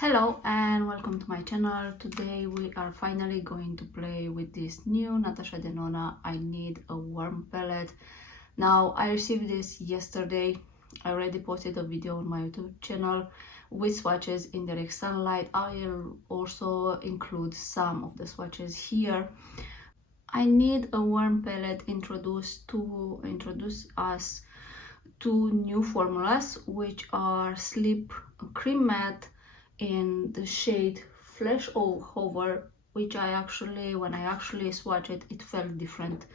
Hello and welcome to my channel. Today we are finally going to play with this new Natasha Denona I Need a Warm palette. Now I received this yesterday. I already posted a video on my YouTube channel with swatches in direct sunlight. I'll also include some of the swatches here. I Need a Warm palette introduce us to new formulas, which are Sleep Cream Matte in the shade Flash Over, which when I actually swatched it, it felt different.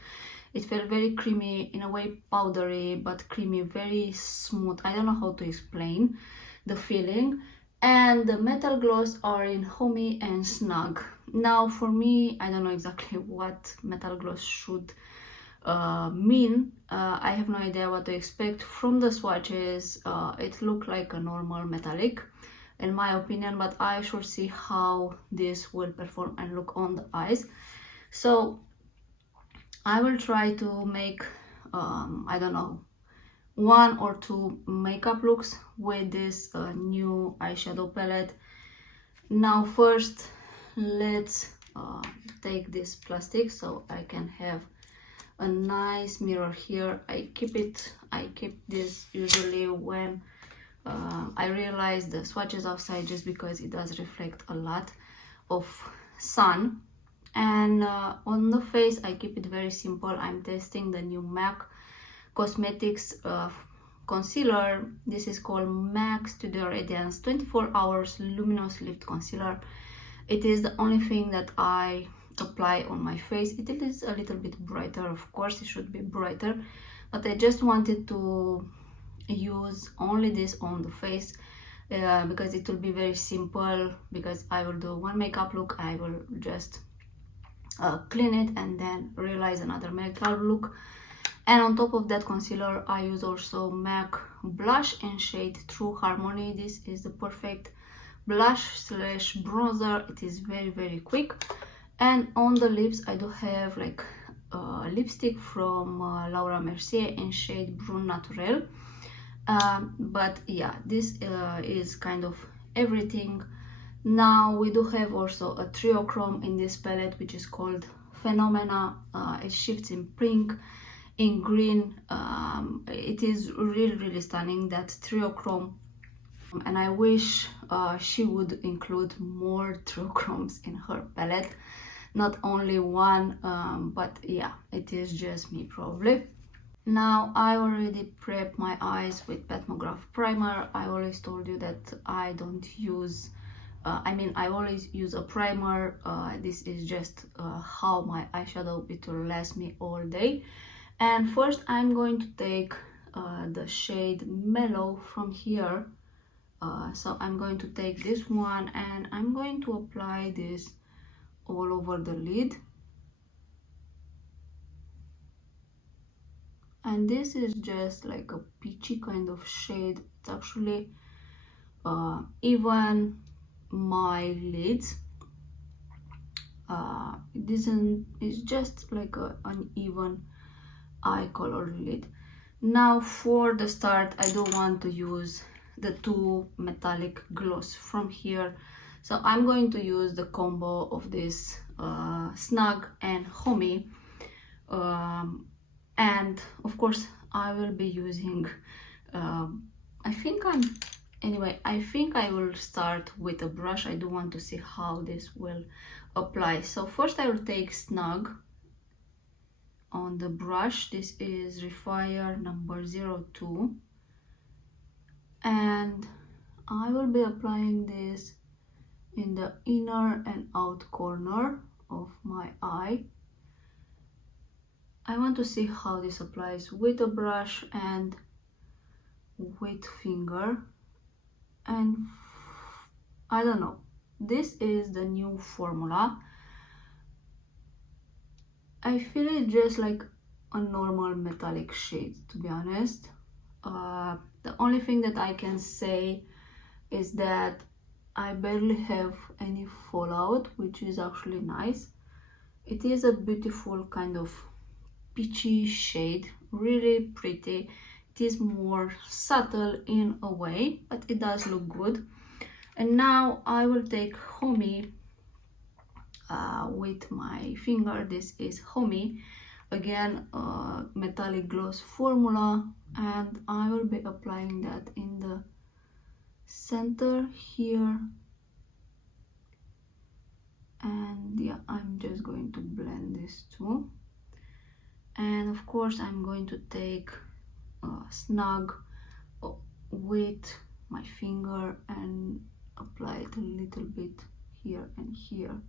It felt very creamy, in a way powdery, but creamy, very smooth. I don't know how to explain the feeling. And the Metal Gloss are in Homey and Snug. Now for me, I don't know exactly what Metal Gloss should mean. I have no idea what to expect from the swatches. It looked like a normal metallic in my opinion, but I should see how this will perform and look on the eyes. So I will try to make I don't know, 1 or 2 makeup looks with this new eyeshadow palette. Now first let's take this plastic so I can have a nice mirror here. I keep this usually when I realize the swatches outside, just because it does reflect a lot of sun. And on the face I keep it very simple. I'm testing the new MAC Cosmetics concealer. This is called MAC Studio Radiance 24 Hours Luminous Lift Concealer. It is the only thing that I apply on my face. It is a little bit brighter, of course it should be brighter, but I just wanted to use only this on the face because it will be very simple, because I will do one makeup look, I will just clean it and then realize another makeup look. And on top of that concealer I use also MAC blush in shade True Harmony. This is the perfect blush slash bronzer. It is very quick. And on the lips I do have like lipstick from Laura Mercier in shade Brun Naturel. But yeah, this is kind of everything. Now we do have also a trio chrome in this palette, which is called Phenomena. It shifts in pink, in green. It is really stunning, that trio chrome, and I wish she would include more trio chromes in her palette, not only one, but yeah, it is just me probably. Now I already prepped my eyes with Petmograph primer. I always told you that I don't use I always use a primer. This is just how my eyeshadow, it will last me all day. And first I'm going to take the shade Mellow from here. So I'm going to take this one and I'm going to apply this all over the lid. And this is just like a peachy kind of shade. It's actually even my lids. It's just like an even eye color lid. Now for the start I do want to use the 2 metallic gloss from here. So I'm going to use the combo of this Snug and Homey. And of course I will be using I think I will start with a brush. I do want to see how this will apply. So first I will take Snug on the brush. This is Refire number 02, and I will be applying this in the inner and out corner of my eye. I want to see how this applies with a brush and with finger. And I don't know, this is the new formula. I feel it just like a normal metallic shade, to be honest. The only thing that I can say is that I barely have any fallout, which is actually nice. It is a beautiful kind of peachy shade, really pretty. It is more subtle in a way, but it does look good. And now I will take Homey with my finger. This is Homey, again metallic gloss formula, and I will be applying that in the center here. And yeah, I'm just going to blend this too. And of course I'm going to take snug with my finger and apply it a little bit here and here.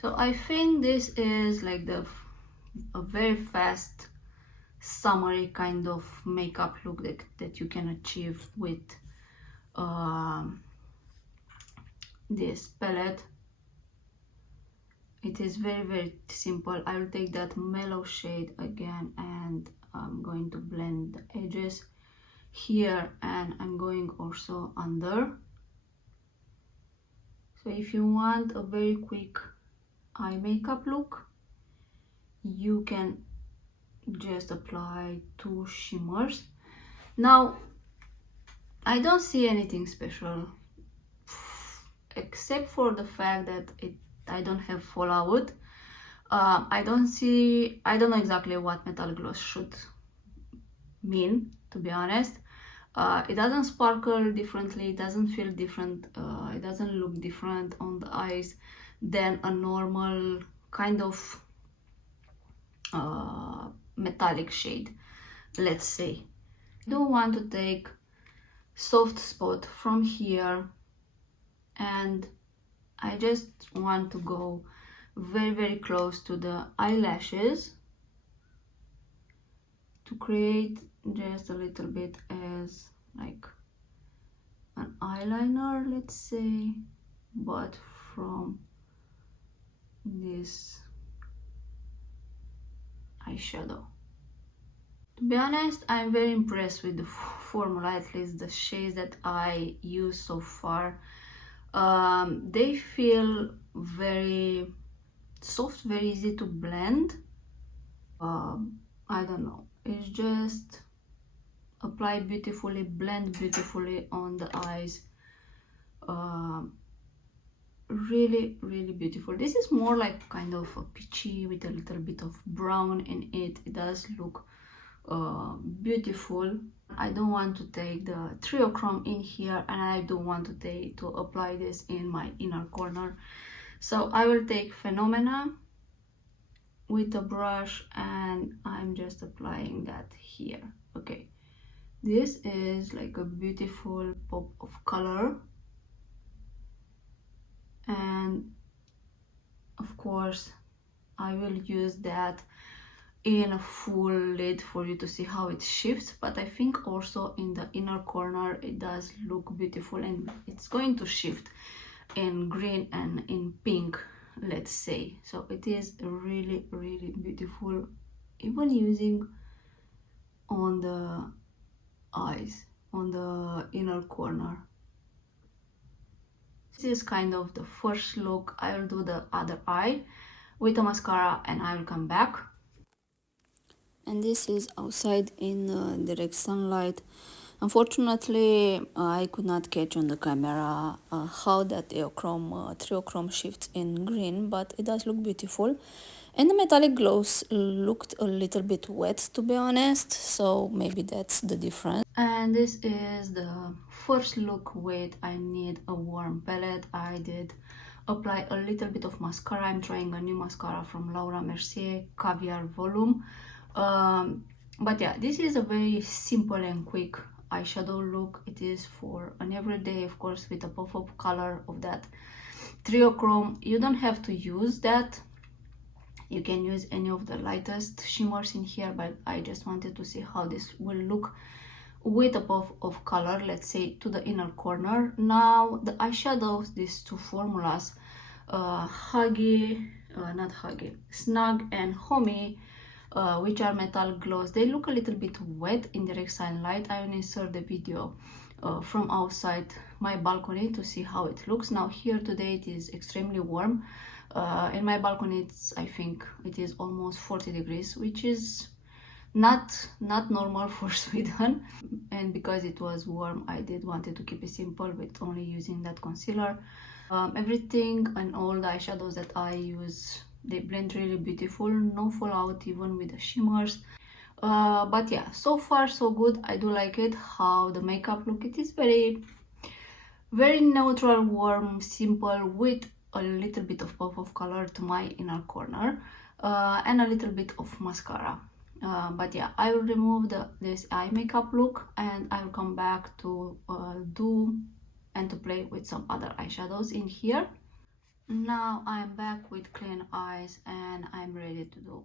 So I think this is like a very fast summery kind of makeup look that you can achieve with this palette. It is very simple. I will take that mellow shade again, and I'm going to blend the edges here, and I'm going also under. So if you want a very quick eye makeup look, you can just apply 2 shimmers. Now I don't see anything special except for the fact that I don't have fallout. I don't know exactly what metal gloss should mean, to be honest. It doesn't sparkle differently, it doesn't feel different, it doesn't look different on the eyes than a normal kind of metallic shade, let's say. I do want to take soft spot from here, and I just want to go very close to the eyelashes to create just a little bit as like an eyeliner, let's say, but from this eyeshadow. To be honest, I'm very impressed with the formula, at least the shades that I use so far. They feel very soft, very easy to blend. I don't know, it's just apply beautifully, blend beautifully on the eyes. Really beautiful. This is more like kind of a peachy with a little bit of brown in it. It does look beautiful. I don't want to take the triochrome in here, and I don't want to apply this in my inner corner. So I will take Phenomena with a brush, and I'm just applying that here. Okay, this is like a beautiful pop of color, and of course I will use that in a full lid for you to see how it shifts, but I think also in the inner corner it does look beautiful, and it's going to shift in green and in pink, let's say. So it is really beautiful, even using on the eyes, on the inner corner. This is kind of the first look. I will do the other eye with a mascara, and I will come back. And this is outside in direct sunlight. Unfortunately, I could not catch on the camera how that triochrome shifts in green, but it does look beautiful. And the metallic gloss looked a little bit wet, to be honest, so maybe that's the difference. And this is the first look with I Need a Warm palette. I did apply a little bit of mascara. I'm trying a new mascara from Laura Mercier, Caviar Volume. But yeah, this is a very simple and quick eyeshadow look. It is for an everyday, of course, with a pop of color of that triochrome. You don't have to use that. You can use any of the lightest shimmers in here, but I just wanted to see how this will look with a pop of color, let's say, to the inner corner. Now the eyeshadows, these two formulas, Snug and Homey, which are metal gloss, they look a little bit wet in direct sunlight. I will insert the video from outside my balcony to see how it looks. Now here today it is extremely warm. In my balcony I think it is almost 40 degrees, which is Not normal for Sweden, and because it was warm I did wanted to keep it simple with only using that concealer. Everything and all the eyeshadows that I use, they blend really beautiful, no fallout even with the shimmers. But yeah, so far so good. I do like it how the makeup look. It is very neutral, warm, simple, with a little bit of pop of color to my inner corner, and a little bit of mascara. But yeah, I will remove this eye makeup look, and I will come back to do and to play with some other eyeshadows in here. Now I'm back with clean eyes and I'm ready to do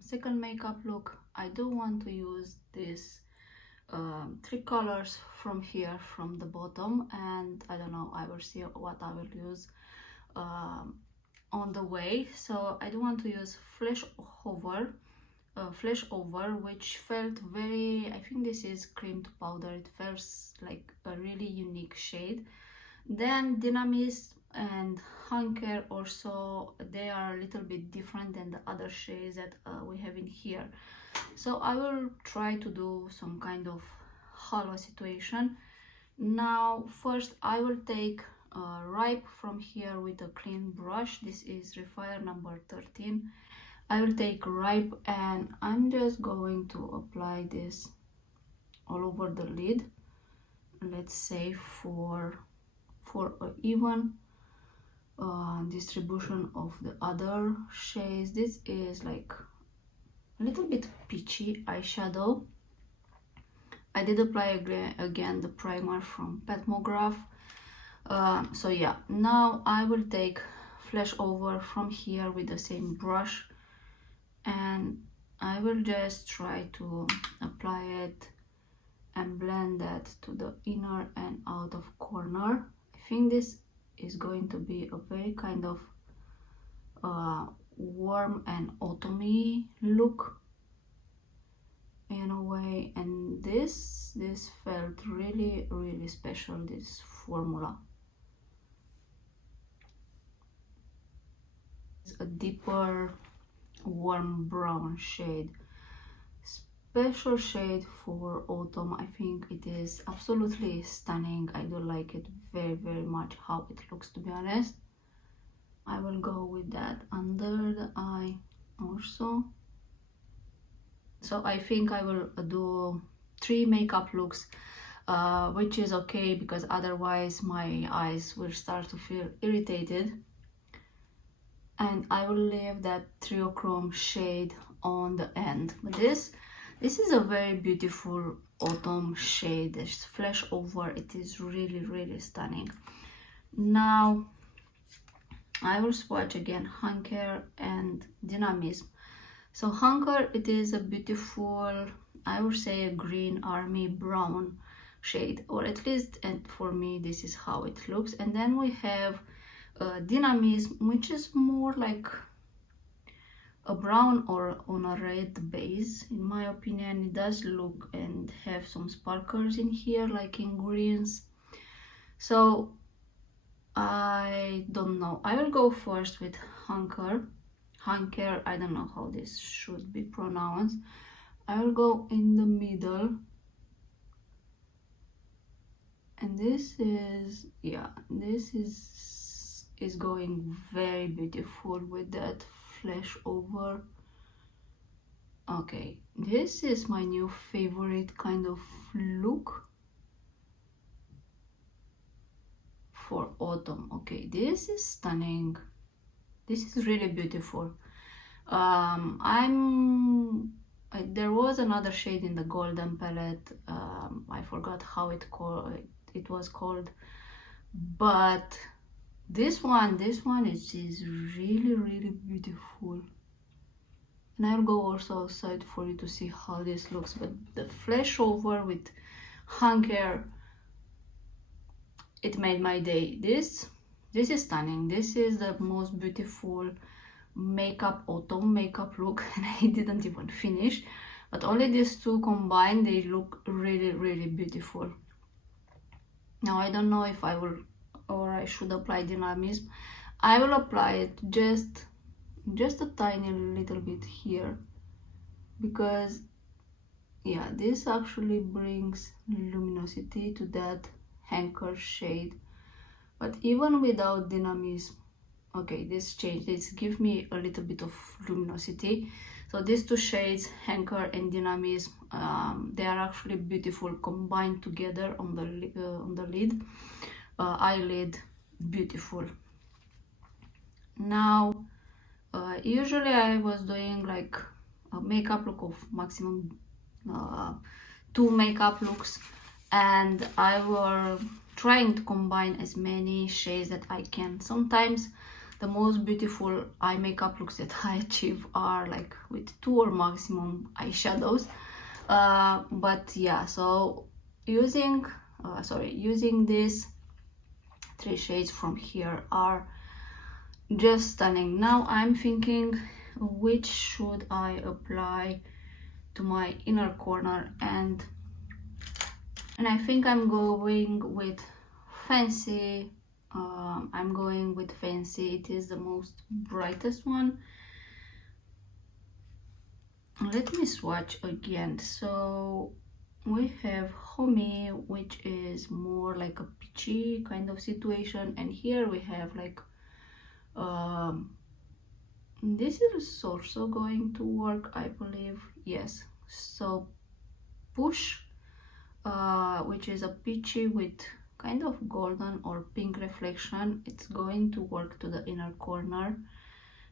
second makeup look. I do want to use this three colors from here, from the bottom, and I don't know, I will see what I will use on the way. So I do want to use flash over, which felt very, I think this is cream to powder, it feels like a really unique shade. Then Dynamis and Hunker also, they are a little bit different than the other shades that we have in here. So I will try to do some kind of halo situation. Now first I will take Ripe from here with a clean brush. This is Refire number 13. I will take Ripe and I'm just going to apply this all over the lid, let's say for an even distribution of the other shades. This is like a little bit peachy eyeshadow. I did apply again the primer from Petmograph. So yeah, now I will take Flash Over from here with the same brush, and I will just try to apply it and blend that to the inner and outer corner. I think this is going to be a very kind of warm and autumny look in a way, and this felt really special, this formula. It's a deeper warm brown shade, special shade for autumn. I think it is absolutely stunning. I do like it very much how it looks, to be honest. I will go with that under the eye also. So I think I will do 3 makeup looks, which is okay because otherwise my eyes will start to feel irritated. And I will leave that Triochrome shade on the end. But this is a very beautiful autumn shade. There's Flash Over. It is really stunning. Now I will swatch again Hunker and Dynamism. So Hunker, it is a beautiful, I would say a green army brown shade, or at least, and for me this is how it looks. And then we have Dynamism, which is more like a brown or on a red base. In my opinion, it does look and have some sparkles in here, like in greens. So I don't know, I will go first with Hunker, I don't know how this should be pronounced. I will go in the middle, and this is, yeah, this is going very beautiful with that Flash Over. Okay, this is my new favorite kind of look for autumn. Okay, this is stunning. This is really beautiful. There was another shade in the golden palette. I forgot how it was called, but this one is really beautiful. And I'll go also outside for you to see how this looks. But the Flash Over with Hunker, it made my day. This is stunning. This is the most beautiful autumn makeup look, and I didn't even finish, but only these two combined, they look really beautiful. Now I don't know if I will or I should apply Dynamism. I will apply it just a tiny little bit here, because yeah, this actually brings luminosity to that Hanker shade, but even without dynamism, okay, this change, this give me a little bit of luminosity. So these two shades, Hanker and Dynamism, they are actually beautiful combined together on the lid, eyelid, beautiful. Now, usually I was doing like a makeup look of maximum uh, 2 makeup looks, and I were trying to combine as many shades that I can. Sometimes the most beautiful eye makeup looks that I achieve are like with 2 or maximum eyeshadows, but yeah, so using using these 3 shades from here are just stunning. Now I'm thinking which should I apply to my inner corner, and I think I'm going with Fancy. I'm going with Fancy. It is the most brightest one. Let me swatch again. So we have Homey, which is more like a peachy kind of situation, and here we have like this is also going to work, I believe. Yes. So Push, which is a peachy with kind of golden or pink reflection, it's going to work to the inner corner.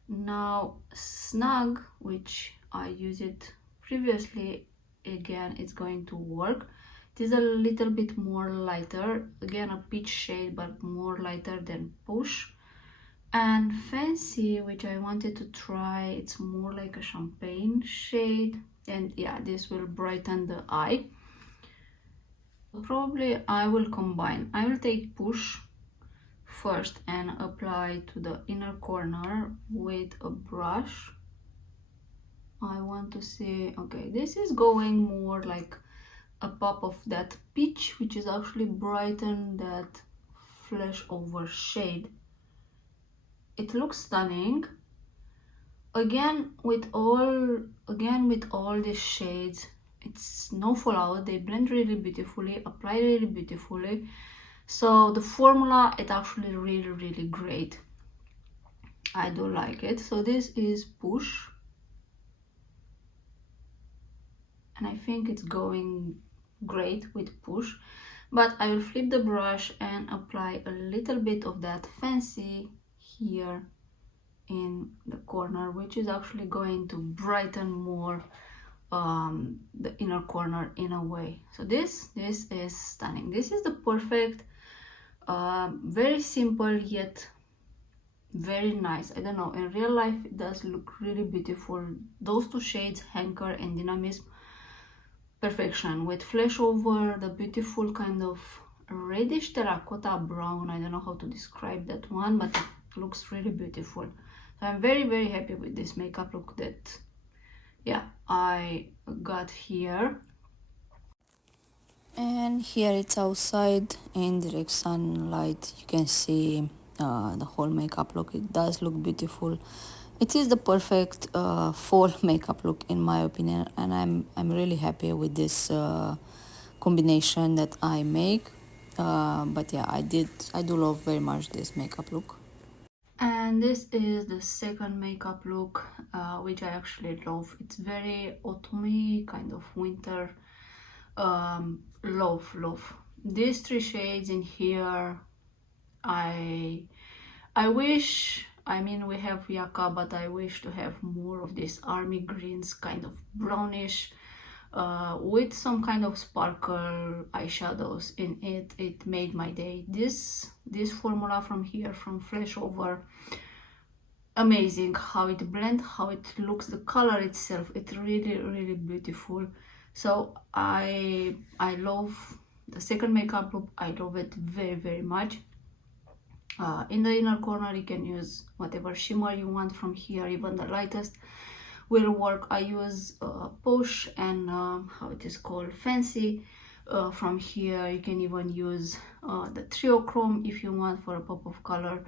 Now Snug, which I used it previously, again it's going to work. It is a little bit more lighter, again a peach shade, but more lighter than Push. And Fancy, which I wanted to try, it's more like a champagne shade, and yeah, this will brighten the eye. Probably I will combine. I will take Push first and apply to the inner corner with a brush. I want to see, okay, this is going more like a pop of that peach, which is actually brighten that flesh over shade. It looks stunning. Again with all these shades, it's no fallout, they blend really beautifully, apply really beautifully. So the formula, it's actually really great. I do like it. So this is Push, and I think it's going great with Push, but I will flip the brush and apply a little bit of that Fancy here in the corner, which is actually going to brighten more the inner corner in a way. So this is stunning. This is the perfect, very simple yet very nice. I don't know, in real life it does look really beautiful. Those 2 shades, Hanker and Dynamism, perfection with flesh over the beautiful kind of reddish terracotta brown. I don't know how to describe that one, but it looks really beautiful. So I'm very happy with this makeup look that, yeah, I got here. And here it's outside in direct sunlight. You can see the whole makeup look. It does look beautiful. It is the perfect fall makeup look in my opinion, and I'm really happy with this combination that I make. But yeah, I do love very much this makeup look. And this is the second makeup look, which I actually love. It's very autumny, kind of winter. Love these 3 shades in here. I wish, I mean, we have Yaka, but I wish to have more of these army greens, kind of brownish, with some kind of sparkle eyeshadows in it. It made my day. This formula from here, from Flesh Over, amazing how it blends, how it looks, the color itself, it's really beautiful. So I love the second makeup look. I love it very much. In the inner corner you can use whatever shimmer you want from here, even the lightest will work. I use Posh and how it is called, Fancy. From here you can even use the Trio Chrome if you want for a pop of color,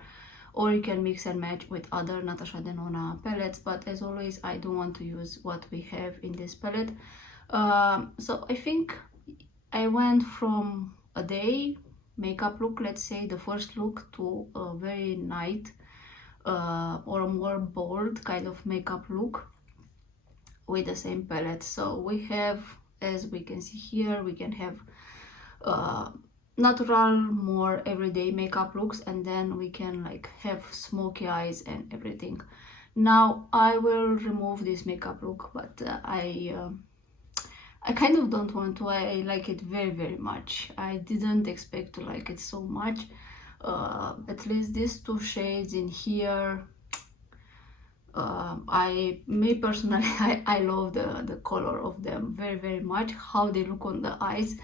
or you can mix and match with other Natasha Denona palettes, but as always I do want to use what we have in this palette. So I think I went from a day makeup look, let's say the first look, to a very night or a more bold kind of makeup look with the same palette. So we have, as we can see here, we can have natural, more everyday makeup looks, and then we can like have smoky eyes and everything. Now I will remove this makeup look, but I kind of don't want to. I like it very much. I didn't expect to like it so much. At least these two shades in here, me personally, I love the color of them very much. How they look on the eyes,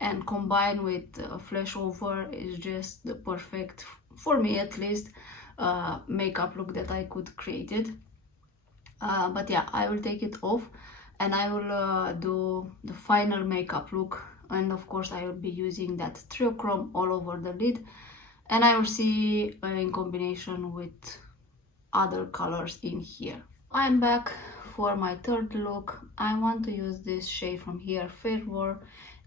and combined with flash over is just the perfect, for me at least, makeup look that I could create it. But yeah, I will take it off and I will do the final makeup look, and of course I will be using that triochrome all over the lid, and I will see in combination with other colors in here. I'm back for my third look. I want to use this shade from here, Fervor,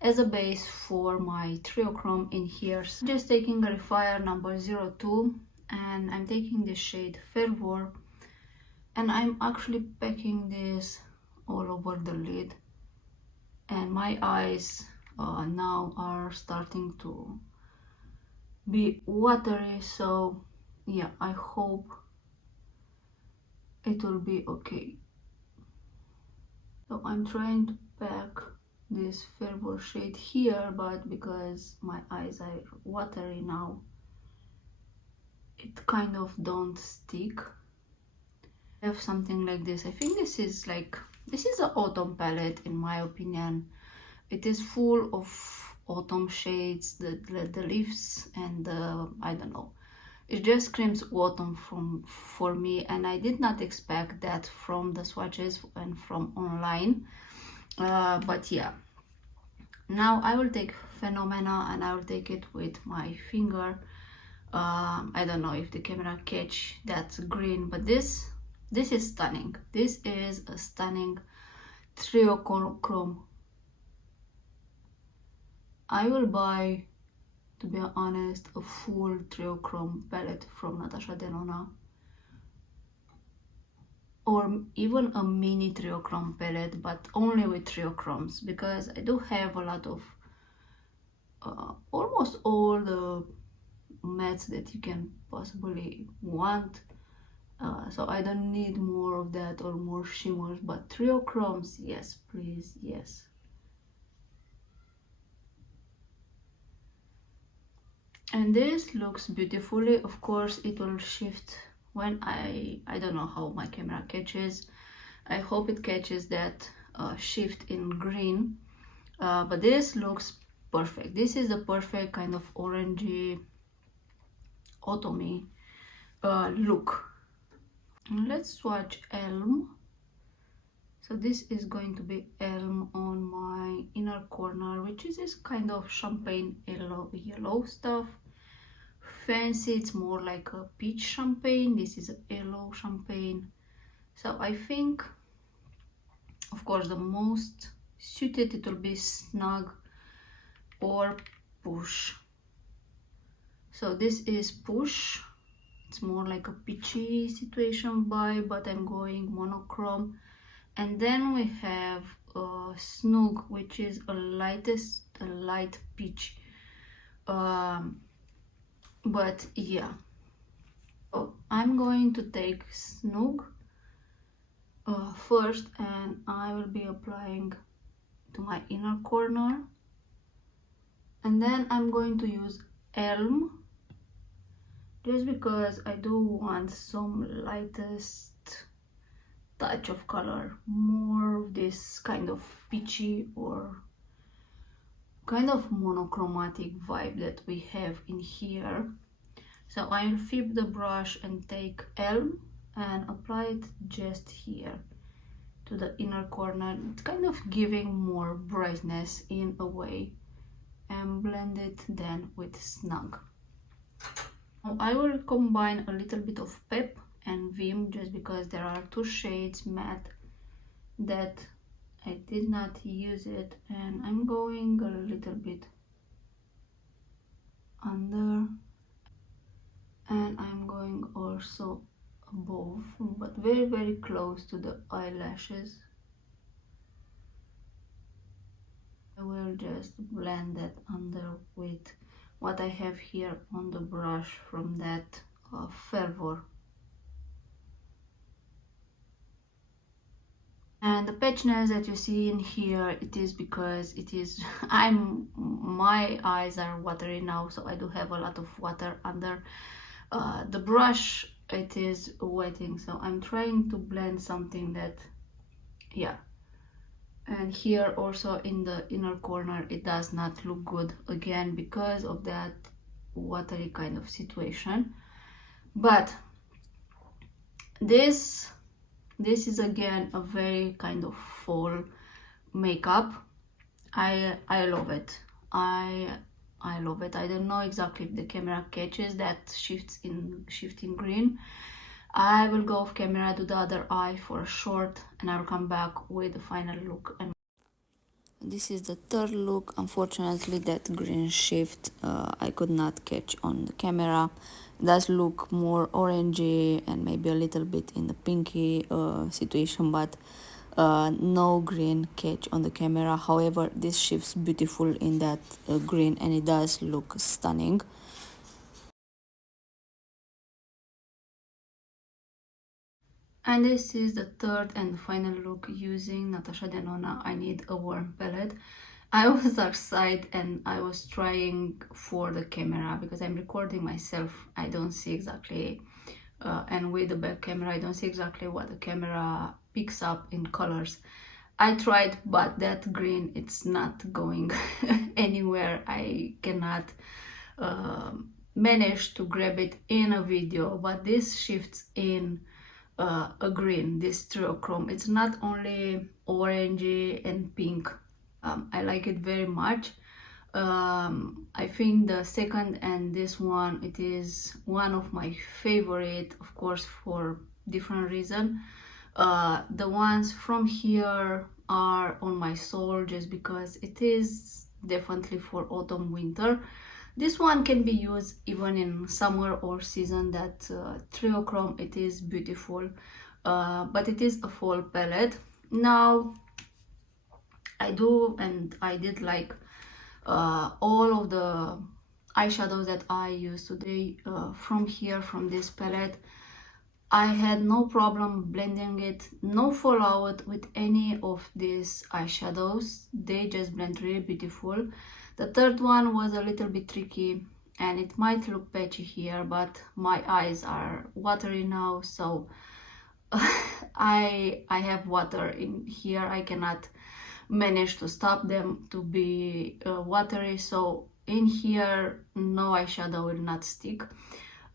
as a base for my triochrome in here. So just taking a Refire number 02, and I'm taking the shade Fervor, and I'm actually packing this all over the lid, and my eyes now are starting to be watery, so yeah, I hope it will be okay. So I'm trying to pack this Fervor shade here, but because my eyes are watery now, it kind of don't stick. I have something like this. I think this is an autumn palette in my opinion. It is full of autumn shades, the leaves, and I don't know. It just screams autumn for me, and I did not expect that from the swatches and from online. But yeah, now I will take Phenomena and I will take it with my finger. I don't know if the camera catch that green, but this is stunning. This is a stunning triochrome. I will buy, to be honest, a full triochrome palette from Natasha Denona, or even a mini triochrome palette, but only with triochromes, because I do have a lot of almost all the mattes that you can possibly want. So I don't need more of that or more shimmers, but triochromes, yes please, yes. And this looks beautifully. Of course it will shift when I don't know how my camera catches. I hope it catches that shift in green, but this looks perfect. This is the perfect kind of orangey autumny look. Let's swatch Elm. So this is going to be Elm on my inner corner, which is this kind of champagne yellow stuff. Fancy, it's more like a peach champagne. This is a yellow champagne. So I think, of course, the most suited it will be Snug or Push. So this is Push. It's more like a peachy situation vibe, but I'm going monochrome. And then we have Snug, which is a light peach. But yeah, so I'm going to take Snug first, and I will be applying to my inner corner, and then I'm going to use Elm, just because I do want some lightest touch of color, more of this kind of peachy or kind of monochromatic vibe that we have in here. So I'll flip the brush and take Elm and apply it just here to the inner corner. It's kind of giving more brightness in a way, and blend it then with Snug. Now I will combine a little bit of Pep and Vim, just because there are two shades matte that I did not use it, and I'm going a little bit under, and I'm going also above, but very close to the eyelashes. I will just blend that under with what I have here on the brush from that Fervor. And the patchiness that you see in here, it is because it is my eyes are watery now, so I do have a lot of water under the brush. It is wetting, so I'm trying to blend something that, yeah. And here also in the inner corner, it does not look good, again because of that watery kind of situation. But this is again a very kind of fall makeup. I love it. I love it. I don't know exactly if the camera catches that shifting green. I will go off camera, do the other eye for a short, and I'll come back with the final look. And this is the third look. Unfortunately, that green shift I could not catch on the camera. It does look more orangey and maybe a little bit in the pinky situation, but no green catch on the camera. However, this shifts beautiful in that green, and it does look stunning. And this is the third and final look using Natasha Denona I Need a Warm palette. I was outside and I was trying for the camera because I'm recording myself. I don't see exactly, and with the back camera, I don't see exactly what the camera picks up in colors. I tried, but that green, it's not going anywhere. I cannot manage to grab it in a video, but this shifts in a green, this triochrome. It's not only orangey and pink. I like it very much. I think the second and this one, it is one of my favorite, of course, for different reason. The ones from here are on my soul just because it is definitely for autumn winter. This one can be used even in summer or season. That triochrome, it is beautiful, but it is a fall palette. Now I did like all of the eyeshadows that I use today from here, from this palette. I had no problem blending it, no fallout with any of these eyeshadows. They just blend really beautiful. The third one was a little bit tricky and it might look patchy here, but my eyes are watery now, so I have water in here. I cannot manage to stop them to be watery, so in here no eyeshadow will not stick.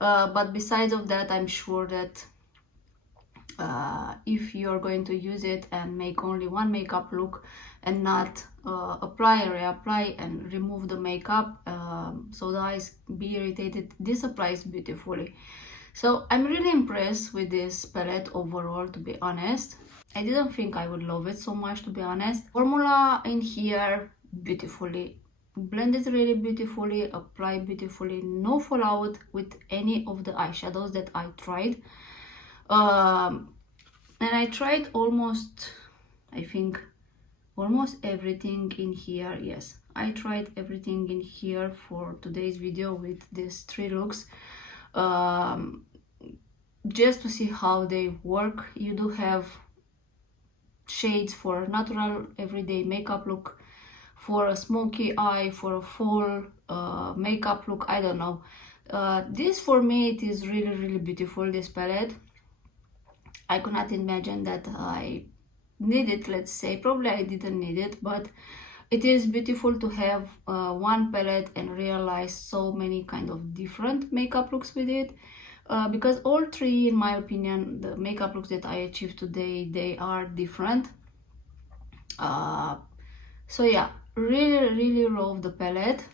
But besides of that, I'm sure that if you're going to use it and make only one makeup look and not apply and reapply and remove the makeup so the eyes be irritated, this applies beautifully. So I'm really impressed with this palette overall, to be honest. I didn't think I would love it so much, to be honest. Formula in here, beautifully. Blended really beautifully, apply beautifully, no fallout with any of the eyeshadows that I tried. And I tried almost, I think, almost everything in here. Yes, I tried everything in here for today's video with these three looks. Just to see how they work. You do have shades for a natural everyday makeup look, for a smoky eye, for a fall makeup look. I don't know. This for me, it is really beautiful, this palette. I could not imagine that I need it, let's say. Probably I didn't need it, but it is beautiful to have one palette and realize so many kind of different makeup looks with it. Because all three, in my opinion, the makeup looks that I achieved today, they are different. So yeah, really love the palette.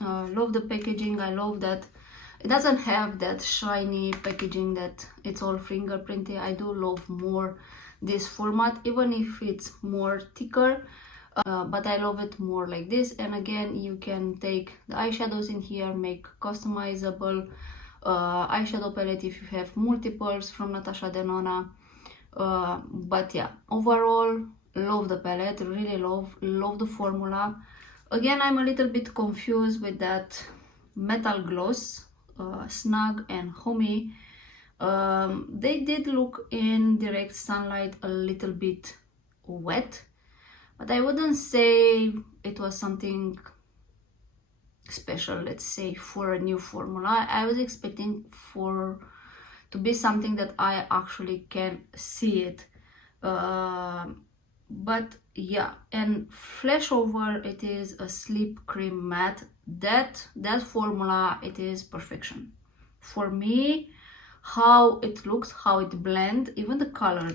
Love the packaging. I love that it doesn't have that shiny packaging that it's all fingerprinty. I do love more this format, even if it's more thicker, but I love it more like this. And again, you can take the eyeshadows in here, make customizable eyeshadow palette if you have multiples from Natasha Denona. But yeah, overall, love the palette, really love the formula. Again, I'm a little bit confused with that metal gloss, Snug and Homey. They did look in direct sunlight a little bit wet, but I wouldn't say it was something special, let's say, for a new formula. I was expecting to be something that I actually can see it. But yeah, and flash over, it is a sleep cream matte. That formula, it is perfection for me. How it looks, how it blends, even the color,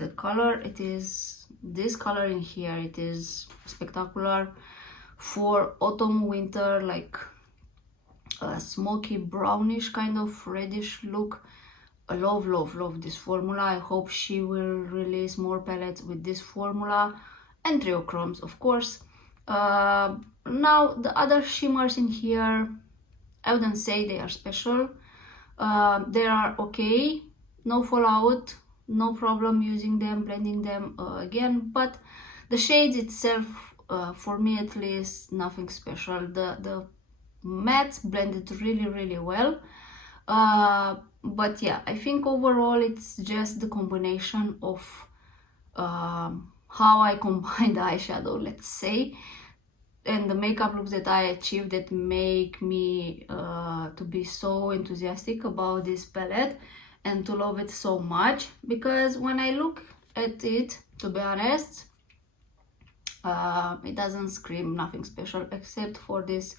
it is this color in here, it is spectacular for autumn winter, like a smoky brownish kind of reddish look. I love this formula. I hope she will release more palettes with this formula and triochromes, of course. Now the other shimmers in here, I wouldn't say they are special. They are okay, no fallout, no problem using them, blending them again, but the shades itself, for me at least, nothing special. The mattes blended really well, but yeah, I think overall it's just the combination of how I combine the eyeshadow, let's say, and the makeup looks that I achieved that make me to be so enthusiastic about this palette and to love it so much. Because when I look at it, to be honest, it doesn't scream nothing special except for this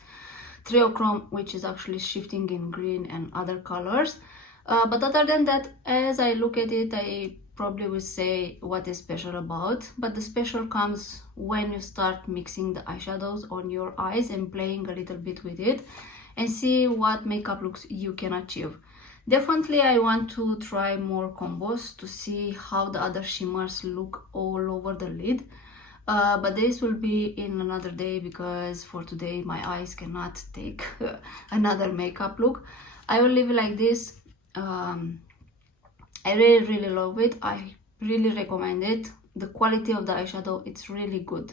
triochrome, which is actually shifting in green and other colors. But other than that, as I look at it, I probably will say what is special about, but the special comes when you start mixing the eyeshadows on your eyes and playing a little bit with it and see what makeup looks you can achieve. Definitely I want to try more combos to see how the other shimmers look all over the lid, but this will be in another day, because for today my eyes cannot take another makeup look. I will leave it like this. I really love it. I really recommend it. The quality of the eyeshadow, it's really good,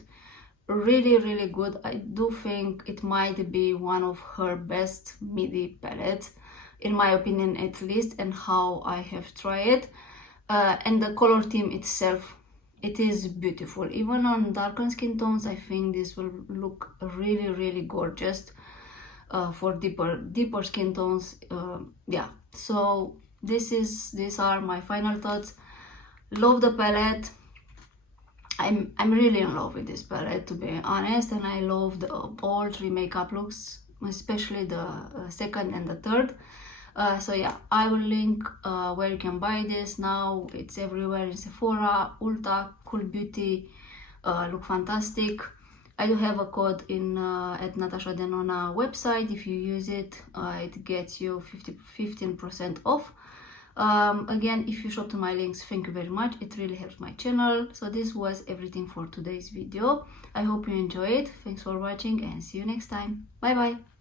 really good. I do think it might be one of her best midi palettes, in my opinion at least, and how I have tried it. And the color theme itself, it is beautiful. Even on darker skin tones, I think this will look really gorgeous for deeper skin tones. Yeah, so these are my final thoughts. Love the palette. I'm really in love with this palette, to be honest, and I love all three makeup looks, especially the second and the third. So yeah, I will link where you can buy this. Now it's everywhere in Sephora, Ulta, Cool Beauty, look fantastic. I do have a code in at Natasha Denona website. If you use it, it gets you 15% off. Again, if you shop to my links, thank you very much. It really helps my channel. So this was everything for today's video. I hope you enjoyed. Thanks for watching and see you next time. Bye bye.